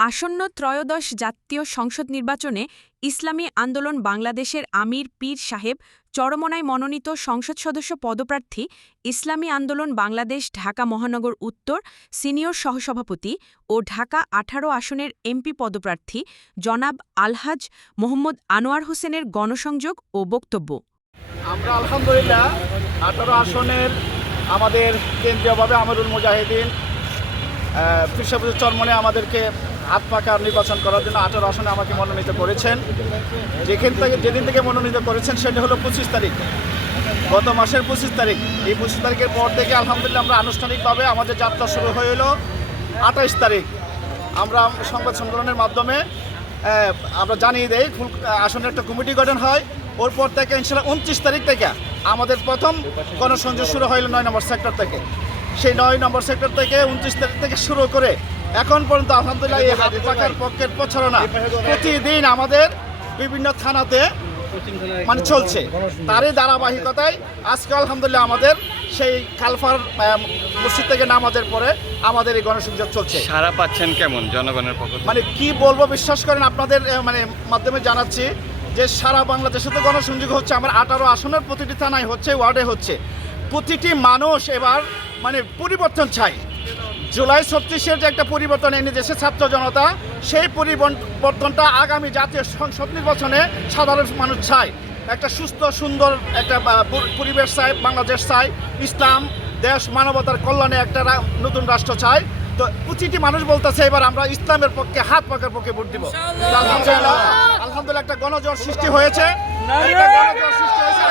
আসন্ন ত্রয়োদশ জাতীয় সংসদ নির্বাচনে ইসলামী আন্দোলন বাংলাদেশের আমির পীর সাহেব চরমনায় মনোনীত সংসদ সদস্য পদপ্রার্থী ইসলামী আন্দোলন বাংলাদেশ ঢাকা মহানগর উত্তর সিনিয়র সহসভাপতি ও ঢাকা আঠারো আসনের এমপি পদপ্রার্থী জনাব আলহাজ মোহাম্মদ আনোয়ার হোসেনের গণসংযোগ ও বক্তব্য। আমরা আলহামদুলিল্লাহ আঠারো আসনের আমাদের কেন্দ্রীয়ভাবে আমরুল মুজাহিদিন চরমনে আমাদেরকে হাত পাকা নির্বাচন করার জন্য আঠারো আসনে আমাকে মনোনীত করেছেন। যেখান থেকে যেদিন থেকে মনোনীত করেছেন সেটা হলো পঁচিশ তারিখ। গত মাসের পঁচিশ তারিখ। এই পঁচিশ তারিখের পর থেকে আলহামদুলিল্লাহ আমরা আনুষ্ঠানিকভাবে আমাদের যাত্রা শুরু হয়ে এলো আঠাইশ তারিখ। আমরা সংবাদ সম্মেলনের মাধ্যমে আমরা জানিয়ে দেই, ফুল আসনের একটা কমিটি গঠন হয়। ওর পর থেকে ইনশাল্লাহ উনত্রিশ তারিখ থেকে আমাদের প্রথম গণসংযোগ শুরু হইল নয় নম্বর সেক্টর থেকে। সেই নয় নম্বর সেক্টর থেকে উনত্রিশ তারিখ থেকে শুরু করে এখন পর্যন্ত আলহামদুলিল্লাহ এই হাত পক্ষের প্রচারণা প্রতিদিন আমাদের বিভিন্ন থানাতে মানে চলছে। তারই ধারাবাহিকতায় আজকে আলহামদুলিল্লাহ আমাদের সেই কালফার মসজিদ থেকে নামাজের পরে আমাদের এই গণসংযোগ চলছে। সারা পাচ্ছেন কেমন জনগণের পক্ষ মানে কি বলব বিশ্বাস করেন আপনাদের মানে মাধ্যমে জানাচ্ছি যে সারা বাংলাদেশে তো গণসংযোগ হচ্ছে। আমার আঠারো আসনের প্রতিটি থানায় হচ্ছে ওয়ার্ডে হচ্ছে। প্রতিটি মানুষ এবার মানে পরিবর্তন চাই জুলাই ছত্রিশের যে একটা পরিবর্তন এনে দেশে ছাত্র জনতা সেই পরিবর্তনটা আগামী জাতীয় সংসদ নির্বাচনে সাধারণ মানুষ চায়। একটা সুস্থ সুন্দর একটা পরিবেশ চায় বাংলাদেশ চায় ইসলাম দেশ মানবতার কল্যাণে একটা নতুন রাষ্ট্র চায়। তো প্রতিটি মানুষ বলতেছে এবার আমরা ইসলামের পক্ষে হাত পাকার পক্ষে ভোট দিব। আলহামদুলিল্লাহ আলহামদুলিল্লাহ একটা গণজোয়ার সৃষ্টি হয়েছে। একটা সৃষ্টি হয়েছে।